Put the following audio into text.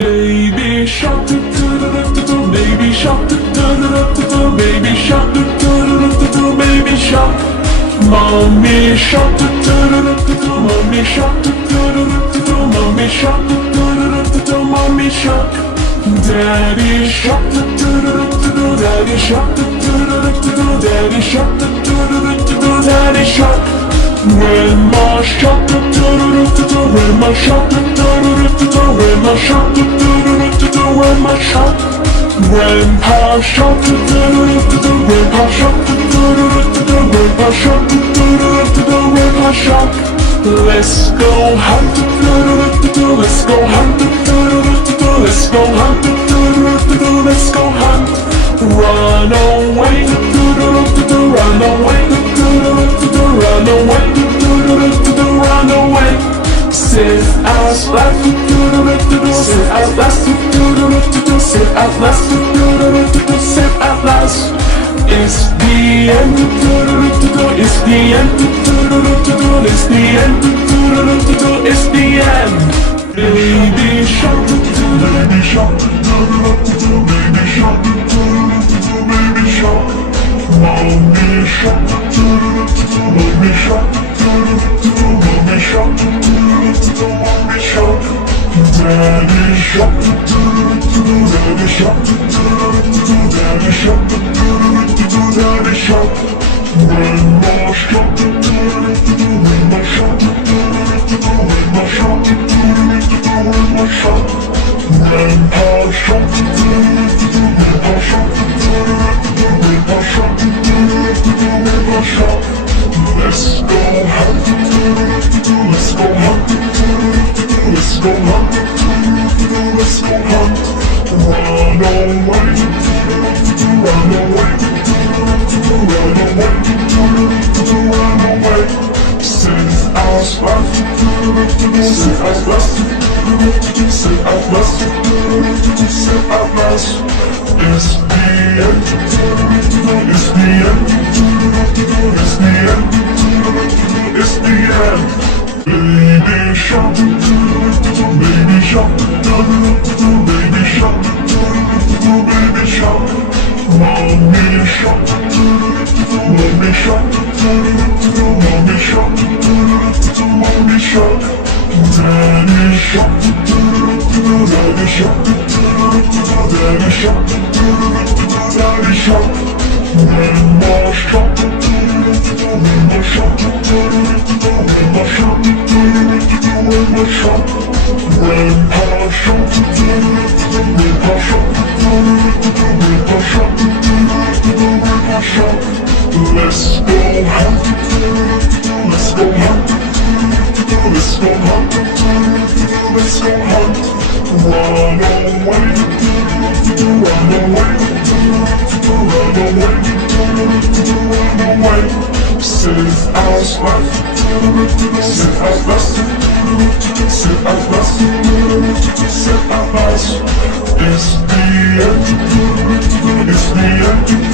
Baby shark, do do do do do, baby shark, do do do do do, baby shark, do do do do, baby shark. Mommy shark, do do do do, mommy shark, do do do, mommy shark, do do do, mommy shark. Daddy shark, do do do, daddy shark, do do, daddy shark, do, daddy shark. Grandma shark, do do, grandma shark, do, grandma shark, do, grandma shark. Grandpa shark, do, grandpa shark, do, grandpa shark, do, grandpa shark. Let's go hunt, let's go hunt, let's go hunt, let's go hunt. Run away, run away, run away, run away. Sit as last, sit as last, sit as last, sit at last. It's the end, it's the end, it's the end, it's the end. Baby shark, baby shark, baby shark, baby shark. Mommy shark, mommy shark, mommy shark, mommy shark. Daddy shark, daddy shark, daddy shark, daddy shark. Grandma shark, grandma shark, grandma shark, grandma shark. Grandpa shark, grandpa shark, grandpa shark, grandpa shark. Let's go hunt, let's go hunt, let's go hunt, let's go hunt. Run away, run away, run away, run away. Sit as last, sit as last, sit as last, sit at last. It's the end, it's the end, it's the end, it's the end. Baby shark, baby shark, baby shark, baby shark. Mommy shark, mommy shark, mommy shark, mommy shark. Daddy shark, daddy shark, daddy shark, daddy shark. Grandma shark, grandma shark, grandma shark, grandma shark. Grandpa shark, grandpa shark, grandpa shark, grandpa shark. Let's go hunt, let's go hunt, let's go hunt, let's go hunt. Run away, run away, run away, run away. Sit as last, sit as last, sit as last, sit at last. It's the end, it's the end.